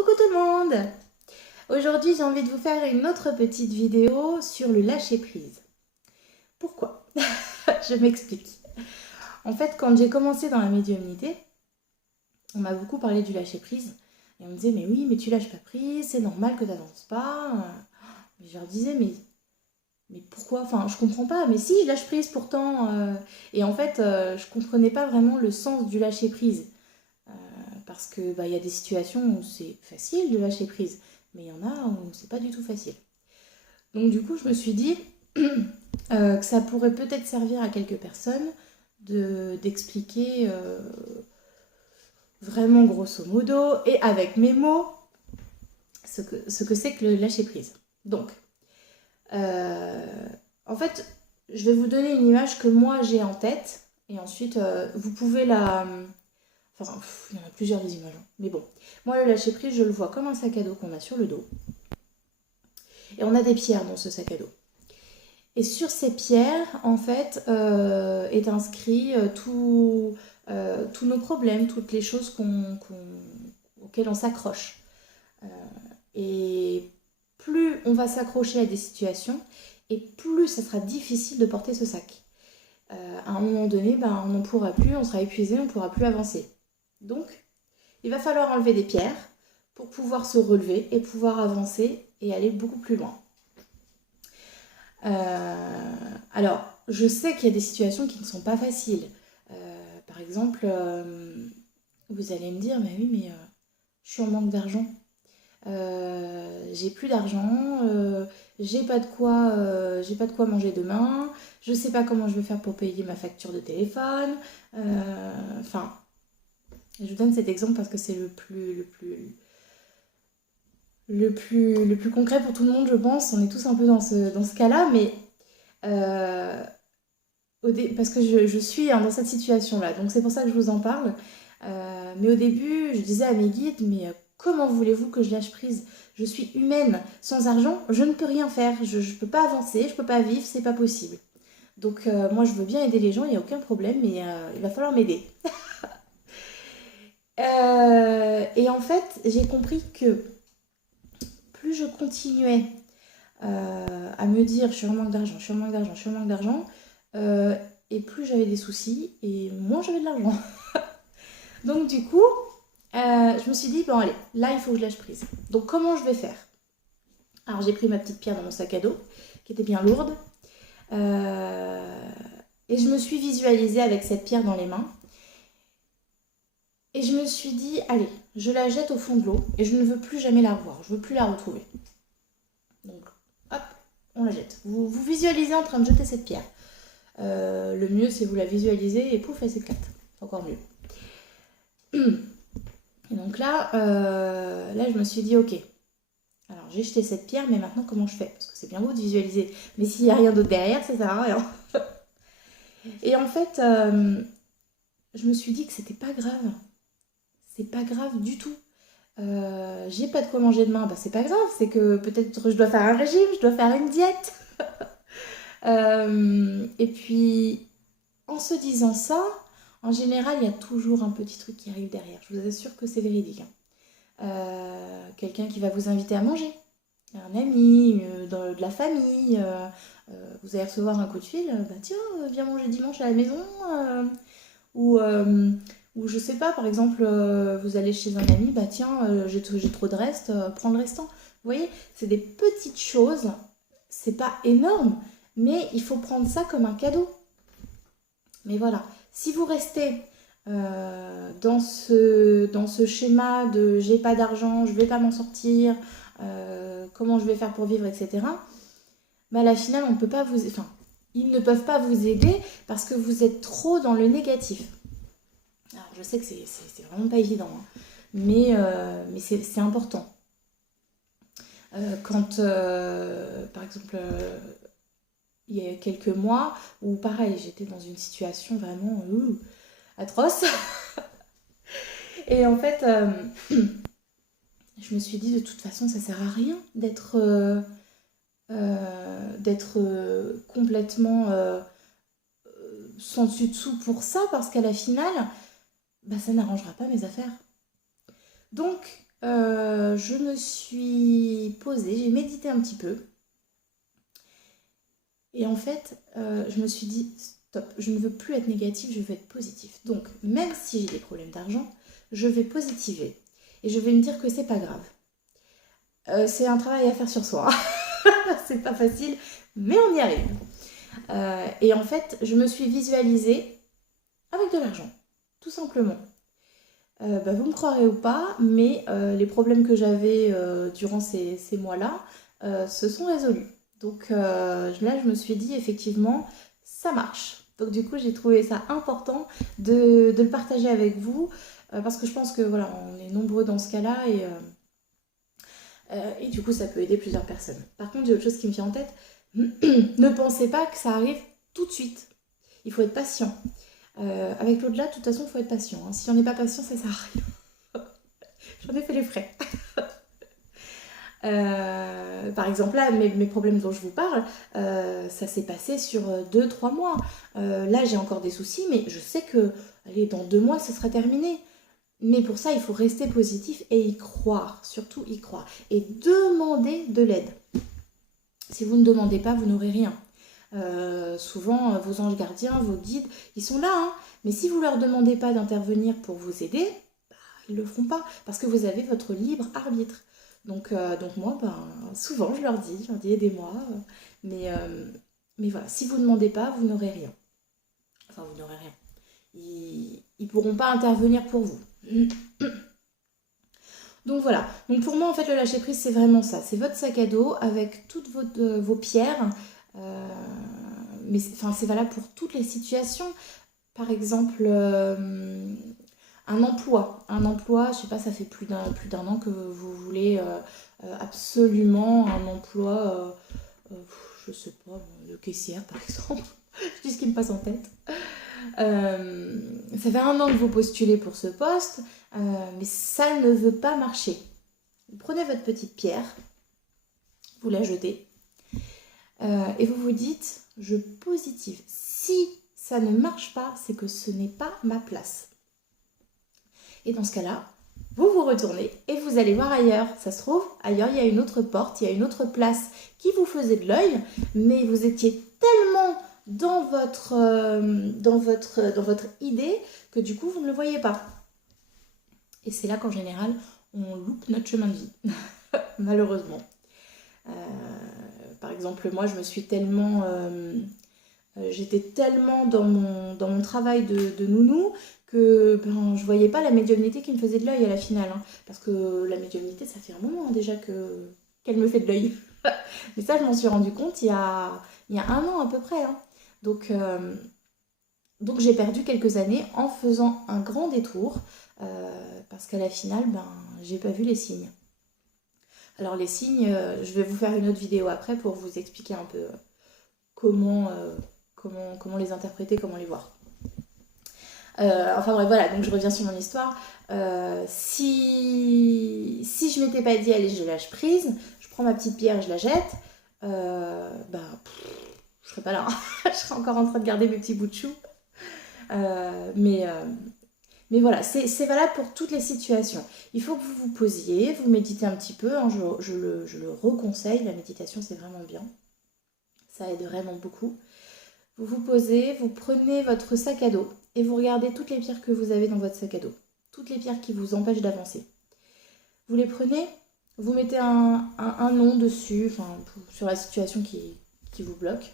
Coucou tout le monde! Aujourd'hui j'ai envie de vous faire une autre petite vidéo sur le lâcher prise. Pourquoi? Je m'explique. En fait, quand j'ai commencé dans la médiumnité, on m'a beaucoup parlé du lâcher prise. Et on me disait, mais oui, mais tu lâches pas prise, c'est normal que tu n'avances pas. Mais je leur disais, mais pourquoi? Enfin, je comprends pas. Mais si, je lâche prise pourtant. Et en fait, je comprenais pas vraiment le sens du lâcher prise. Parce que y a des situations où c'est facile de lâcher prise, mais il y en a où c'est pas du tout facile. Donc du coup, je me suis dit que ça pourrait peut-être servir à quelques personnes d'expliquer vraiment grosso modo et avec mes mots ce que c'est que le lâcher prise. Donc, en fait, je vais vous donner une image que moi j'ai en tête et ensuite vous pouvez la... Enfin, il y en a plusieurs des images. Mais bon, moi, le lâcher prise, je le vois comme un sac à dos qu'on a sur le dos. Et on a des pierres dans ce sac à dos. Et sur ces pierres, en fait, est inscrit tous nos problèmes, toutes les choses auxquelles on s'accroche. Et plus on va s'accrocher à des situations, et plus ça sera difficile de porter ce sac. À un moment donné, on n'en pourra plus, on sera épuisé, on ne pourra plus avancer. Donc, il va falloir enlever des pierres pour pouvoir se relever et pouvoir avancer et aller beaucoup plus loin. Alors, je sais qu'il y a des situations qui ne sont pas faciles. Par exemple, vous allez me dire, mais oui, mais je suis en manque d'argent. J'ai plus d'argent, j'ai pas de quoi manger demain, je sais pas comment je vais faire pour payer ma facture de téléphone. Enfin, je vous donne cet exemple parce que c'est le plus concret pour tout le monde, je pense. On est tous un peu dans ce cas-là, mais parce que je suis dans cette situation-là, donc c'est pour ça que je vous en parle. Mais au début, je disais à mes guides, mais comment voulez-vous que je lâche prise? Je suis humaine, sans argent, je ne peux rien faire, je ne peux pas avancer, je ne peux pas vivre, c'est pas possible. Donc moi, je veux bien aider les gens, il n'y a aucun problème, mais il va falloir m'aider. Et en fait, j'ai compris que plus je continuais à me dire je suis en manque d'argent, je suis en manque d'argent, je suis en manque d'argent, et plus j'avais des soucis et moins j'avais de l'argent. Donc du coup, je me suis dit, bon allez, là il faut que je lâche prise. Donc comment je vais faire? Alors j'ai pris ma petite pierre dans mon sac à dos, qui était bien lourde, et je me suis visualisée avec cette pierre dans les mains. Et je me suis dit, allez, je la jette au fond de l'eau et je ne veux plus jamais la revoir, je ne veux plus la retrouver. Donc, hop, on la jette. Vous visualisez en train de jeter cette pierre. Le mieux, c'est vous la visualisez et pouf, elle s'éclate. C'est encore mieux. Et donc là, je me suis dit, ok, alors j'ai jeté cette pierre, mais maintenant comment je fais? Parce que c'est bien beau de visualiser, mais s'il n'y a rien d'autre derrière, ça sert à rien. Et en fait, je me suis dit que c'était pas grave. C'est pas grave du tout. J'ai pas de quoi manger demain, c'est pas grave, c'est que peut-être je dois faire un régime, je dois faire une diète. Et puis, en se disant ça, en général, il y a toujours un petit truc qui arrive derrière. Je vous assure que c'est véridique. Quelqu'un qui va vous inviter à manger, un ami, de la famille. Vous allez recevoir un coup de fil, tiens, viens manger dimanche à la maison. Ou je sais pas, par exemple, vous allez chez un ami, tiens, j'ai trop de reste, prends le restant. Vous voyez, c'est des petites choses, c'est pas énorme, mais il faut prendre ça comme un cadeau. Mais voilà, si vous restez dans ce schéma de j'ai pas d'argent, je vais pas m'en sortir, comment je vais faire pour vivre, etc., à la finale, on peut pas vous... Enfin, ils ne peuvent pas vous aider parce que vous êtes trop dans le négatif. Alors, je sais que c'est vraiment pas évident, hein, mais c'est important. Quand, par exemple, il y a quelques mois, où pareil, j'étais dans une situation vraiment atroce. Et en fait, je me suis dit, de toute façon, ça sert à rien d'être complètement sans dessus dessous pour ça, parce qu'à la finale, ça n'arrangera pas mes affaires. Donc, je me suis posée, j'ai médité un petit peu. Et en fait, je me suis dit, stop, je ne veux plus être négative, je veux être positive. Donc, même si j'ai des problèmes d'argent, je vais positiver. Et je vais me dire que c'est pas grave. C'est un travail à faire sur soi. C'est pas facile, mais on y arrive. Et en fait, je me suis visualisée avec de l'argent, tout simplement. Vous me croirez ou pas, mais les problèmes que j'avais durant ces mois-là se sont résolus. Donc là, je me suis dit, effectivement, ça marche. Donc du coup, j'ai trouvé ça important de le partager avec vous, parce que je pense que voilà, on est nombreux dans ce cas-là, et du coup, ça peut aider plusieurs personnes. Par contre, j'ai autre chose qui me vient en tête. Ne pensez pas que ça arrive tout de suite. Il faut être patient. Avec l'au-delà, de toute façon, il faut être patient. Hein. Si on n'est pas patient, ça sert à rien. J'en ai fait les frais. Par exemple, là, mes problèmes dont je vous parle, ça s'est passé sur 2-3 mois. Là, j'ai encore des soucis, mais je sais que, allez, dans 2 mois, ce sera terminé. Mais pour ça, il faut rester positif et y croire, surtout y croire. Et demander de l'aide. Si vous ne demandez pas, vous n'aurez rien. Souvent, vos anges gardiens, vos guides, ils sont là. Hein. Mais si vous ne leur demandez pas d'intervenir pour vous aider, ils ne le feront pas. Parce que vous avez votre libre arbitre. Donc moi, souvent, je leur dis aidez-moi. Mais voilà, si vous ne demandez pas, vous n'aurez rien. Enfin, vous n'aurez rien. Ils ne pourront pas intervenir pour vous. Donc voilà, donc pour moi en fait le lâcher prise c'est vraiment ça, c'est votre sac à dos avec toutes vos pierres, mais c'est valable pour toutes les situations. Par exemple, un emploi, je sais pas, ça fait plus d'un an que vous voulez absolument un emploi, je sais pas, de caissière par exemple, je dis ce qui me passe en tête. Ça fait 1 an que vous postulez pour ce poste, mais ça ne veut pas marcher. Vous prenez votre petite pierre, vous la jetez, et vous vous dites, je positive. Si ça ne marche pas, c'est que ce n'est pas ma place. Et dans ce cas-là, vous vous retournez et vous allez voir ailleurs. Ça se trouve, ailleurs, il y a une autre porte, il y a une autre place qui vous faisait de l'œil, mais vous étiez tellement dans votre idée que du coup, vous ne le voyez pas. Et c'est là qu'en général, on loupe notre chemin de vie, malheureusement. Par exemple, moi, j'étais tellement dans mon travail de nounou que je voyais pas la médiumnité qui me faisait de l'œil à la finale. Hein. Parce que la médiumnité, ça fait un moment hein, déjà qu'elle me fait de l'œil. Mais ça, je m'en suis rendu compte il y a 1 an à peu près. Hein. Donc j'ai perdu quelques années en faisant un grand détour parce qu'à la finale, j'ai pas vu les signes. Alors les signes, je vais vous faire une autre vidéo après pour vous expliquer un peu comment les interpréter, comment les voir. Enfin bref, voilà, donc je reviens sur mon histoire. Si je m'étais pas dit, allez, je lâche prise, je prends ma petite pierre et je la jette, je serais pas là. Je serais encore en train de garder mes petits bouts de chou. Mais voilà, c'est valable pour toutes les situations. Il faut que vous vous posiez, vous méditez un petit peu. Hein, je le reconseille, la méditation c'est vraiment bien. Ça aide vraiment beaucoup. Vous vous posez, vous prenez votre sac à dos et vous regardez toutes les pierres que vous avez dans votre sac à dos. Toutes les pierres qui vous empêchent d'avancer. Vous les prenez, vous mettez un nom dessus, sur la situation qui vous bloque.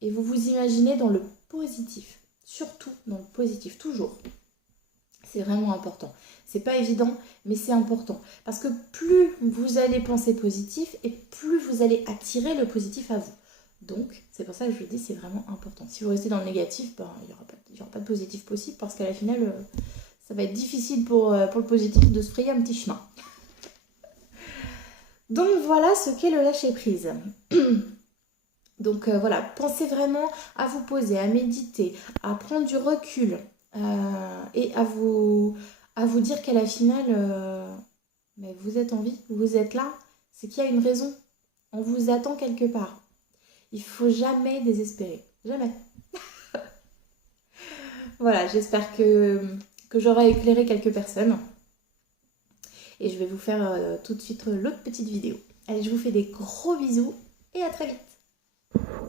Et vous vous imaginez dans le positif. Surtout dans le positif, toujours. C'est vraiment important. C'est pas évident, mais c'est important. Parce que plus vous allez penser positif et plus vous allez attirer le positif à vous. Donc, c'est pour ça que je vous dis, c'est vraiment important. Si vous restez dans le négatif, il n'y aura pas de positif possible parce qu'à la finale, ça va être difficile pour le positif de se frayer un petit chemin. Donc, voilà ce qu'est le lâcher-prise. Donc voilà, pensez vraiment à vous poser, à méditer, à prendre du recul et à vous dire qu'à la finale, mais vous êtes en vie, vous êtes là, c'est qu'il y a une raison. On vous attend quelque part. Il ne faut jamais désespérer. Jamais. Voilà, j'espère que j'aurai éclairé quelques personnes. Et je vais vous faire tout de suite l'autre petite vidéo. Allez, je vous fais des gros bisous et à très vite.